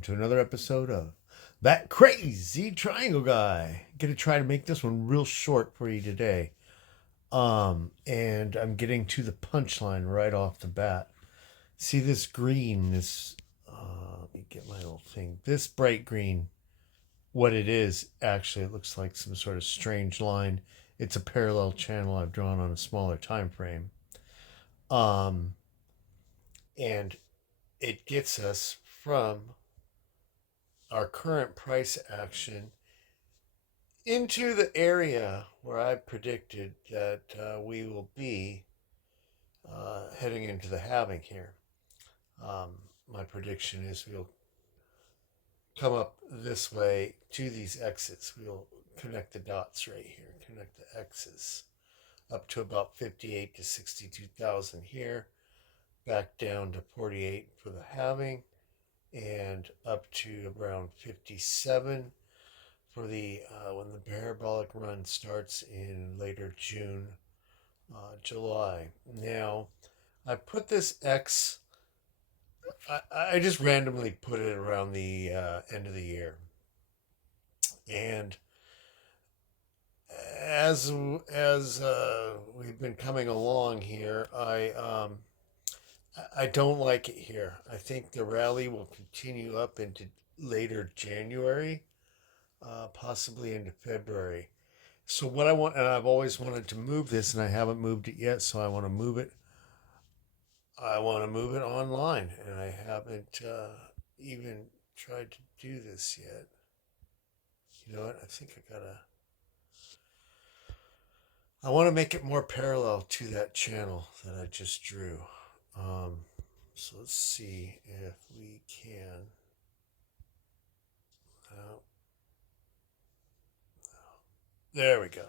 welcome to another episode of That Crazy Triangle Guy. Gonna try to make this one real short for you today. And I'm getting to the punchline right off the bat. See this green, this let me get my little thing. This bright green, what it is, actually it looks like some sort of strange line. It's a parallel channel I've drawn on a smaller time frame. Um, and it gets us from our current price action into the area where I predicted that we will be heading into the halving here. Um, my prediction is we'll come up this way to these exits. We'll connect the dots right here, connect the X's up to about 58 to 62,000 here, back down to 48 for the halving, and up to around 57 for the when the parabolic run starts in later June, July. Now, I put this X. I just randomly put it around the end of the year, and as we've been coming along here, I don't like it here. I think the rally will continue up into later January, possibly into February. So what I want, and I've always wanted to move this, and I haven't moved it yet. So I want to move it. I want to move it online, and I haven't even tried to do this yet. You know what? I think I gotta. I want to make it more parallel to that channel that I just drew. Um, so let's see if we can. Oh, there we go.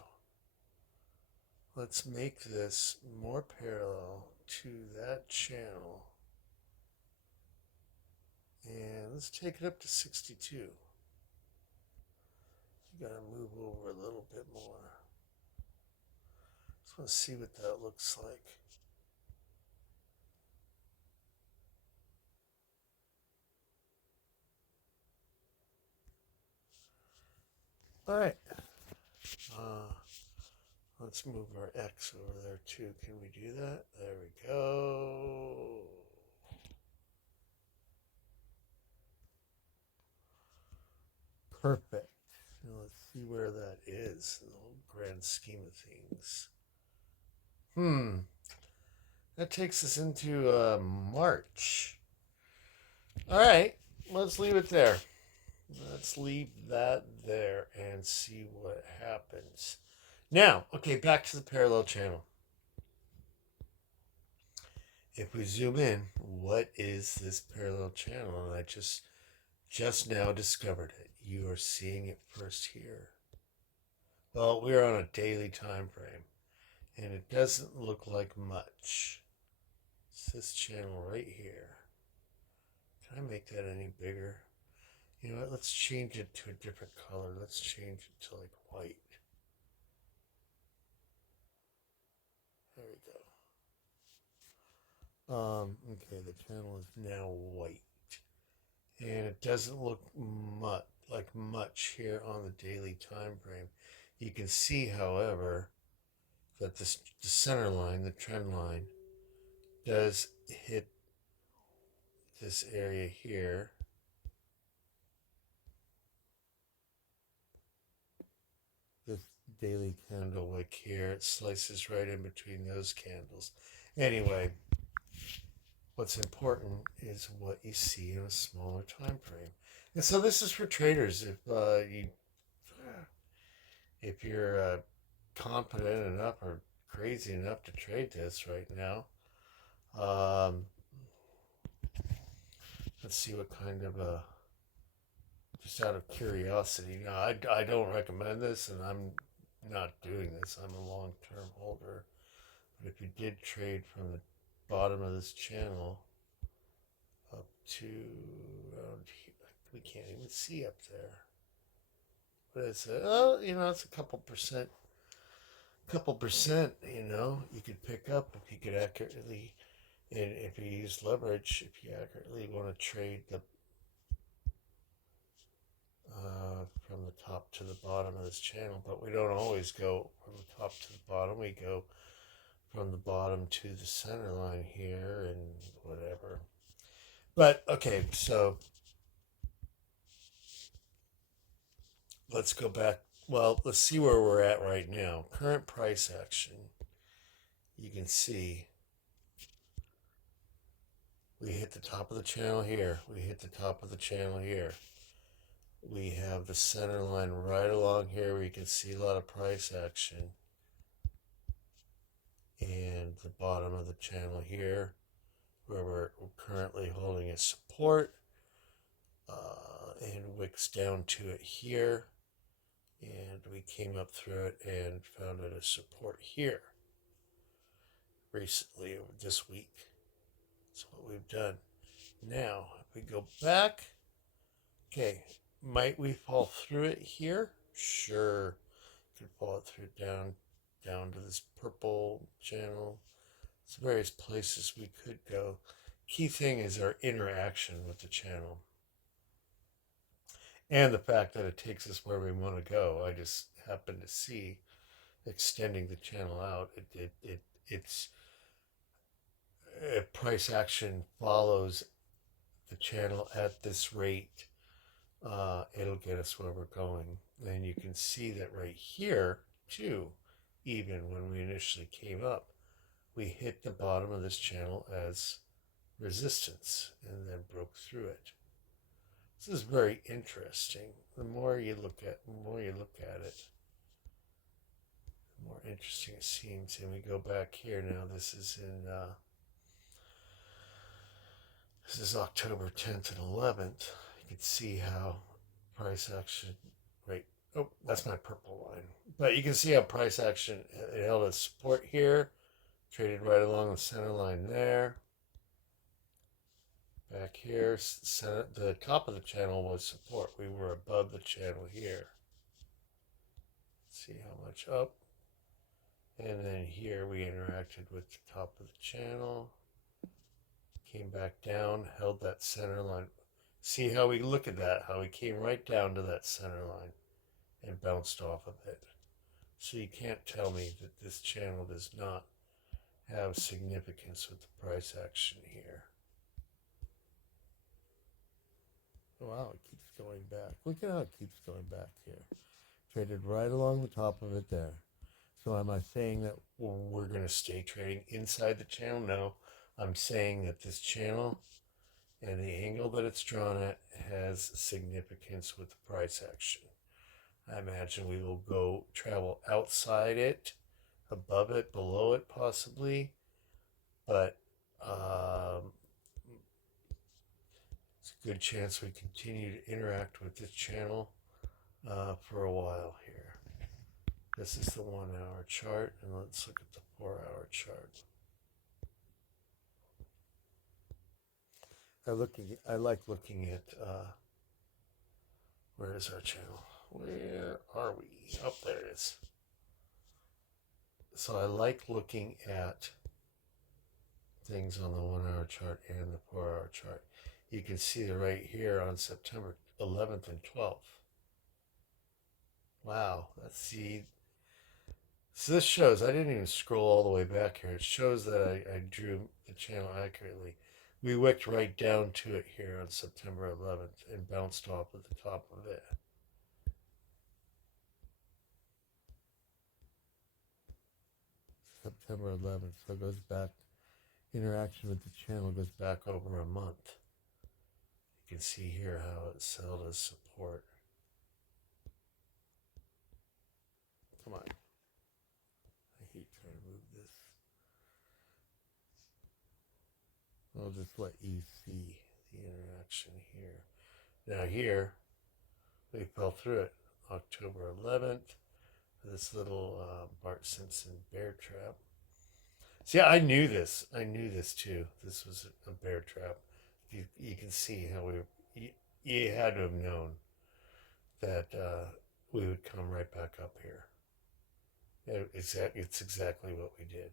Let's make this more parallel to that channel. And let's take it up to 62. You gotta move over a little bit more. Just want to see what that looks like. All right. Uh, let's move our X over there too. Can we do that? There we go. Perfect. Now let's see where that is in the whole grand scheme of things. That takes us into March. All right. Let's leave it there. Let's leave that there and see what happens. Now, okay, back to the parallel channel. If we zoom in, what is this parallel channel? And I just now discovered it. You are seeing it first here. Well, we're on a daily time frame, and it doesn't look like much. It's this channel right here. Can I make that any bigger? You know what? Let's change it to a different color. Let's change it to like white. There we go. Okay, the channel is now white. And it doesn't look much here on the daily time frame. You can see, however, that the center line, the trend line, does hit this area here. The daily candle wick here, it slices right in between those candles. Anyway, what's important is what you see in a smaller time frame. And so this is for traders. If you're confident enough or crazy enough to trade this right now, um, let's see what kind of just out of curiosity. Now, I don't recommend this, and I'm not doing this. I'm a long-term holder. But if you did trade from the bottom of this channel up to around here, we can't even see up there. But it's it's a couple percent. You could pick up if you could accurately, and if you use leverage, if you accurately want to trade from the top to the bottom of this channel, but we don't always go from the top to the bottom. We go from the bottom to the center line here and whatever. But okay, so let's go back. Well, let's see where we're at right now. Current price action. You can see we hit the top of the channel here. We hit the top of the channel here. We have the center line right along here where you can see a lot of price action. And the bottom of the channel here where we're currently holding a support. And wicks down to it here. And we came up through it and found it a support here recently, this week. That's what we've done. Now, if we go back, okay, might we fall through it here? Sure, could fall it through down to this purple channel. There's various places we could go. Key thing is our interaction with the channel and the fact that it takes us where we want to go. I just happen to see extending the channel out. It's if price action follows the channel at this rate, it'll get us where we're going. And you can see that right here too, even when we initially came up, we hit the bottom of this channel as resistance and then broke through it. This is very interesting. The more you look at it, the more interesting it seems. And we go back here now. This is October 10th and 11th. You can see how price action, right? Oh, that's my purple line. But you can see how price action, it held a support here, traded right along the center line there. Back here, the top of the channel was support. We were above the channel here. Let's see how much up. And then here we interacted with the top of the channel. Came back down, held that center line. See how we look at that, how we came right down to that center line and bounced off of it. So you can't tell me that this channel does not have significance with the price action here. Wow, it keeps going back. Look at how it keeps going back here. Traded right along the top of it there. So am I saying that we're going to stay trading inside the channel? No. I'm saying that this channel and the angle that it's drawn at has significance with the price action. I imagine we will go travel outside it, above it, below it possibly, but it's a good chance we continue to interact with this channel for a while here. This is the 1 hour chart, and let's look at the 4 hour chart. I like looking at, where is our channel? Where are we? Oh, there it is. So I like looking at things on the 1 hour chart and the 4 hour chart. You can see it right here on September 11th and 12th. Wow, let's see. So this shows, I didn't even scroll all the way back here. It shows that I drew the channel accurately. We wicked right down to it here on September 11th and bounced off at the top of it. September 11th, so it goes back, interaction with the channel goes back over a month. You can see here how it's held as support. Come on. I hate trying to move this. I'll just let you see the interaction here. Now here, we fell through it. October 11th, this little Bart Simpson bear trap. See, I knew this. I knew this too. This was a bear trap. You can see how you had to have known that we would come right back up here. It's exactly what we did.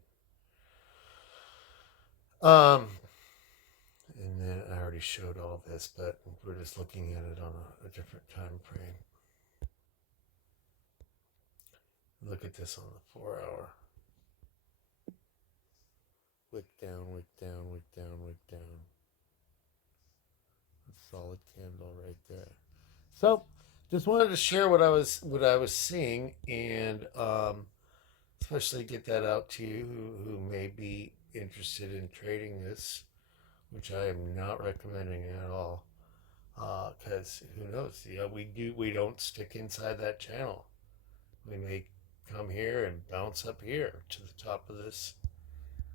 And then I already showed all this, but we're just looking at it on a different time frame. Look at this on the 4 hour. Wick down, wick down, wick down, wick down. A solid candle right there. So, just wanted to share what I was seeing, and especially get that out to you who may be interested in trading this, which I am not recommending at all. Because who knows? We don't stick inside that channel. We may come here and bounce up here to the top of this.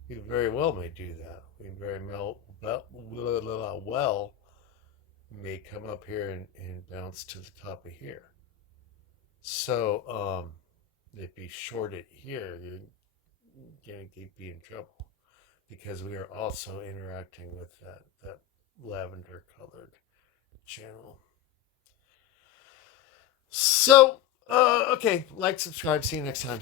We very well may do that. We very well may come up here and bounce to the top of here. So, if you short it here, you're going to be in trouble because we are also interacting with that lavender colored channel. So, okay, like, subscribe. See you next time.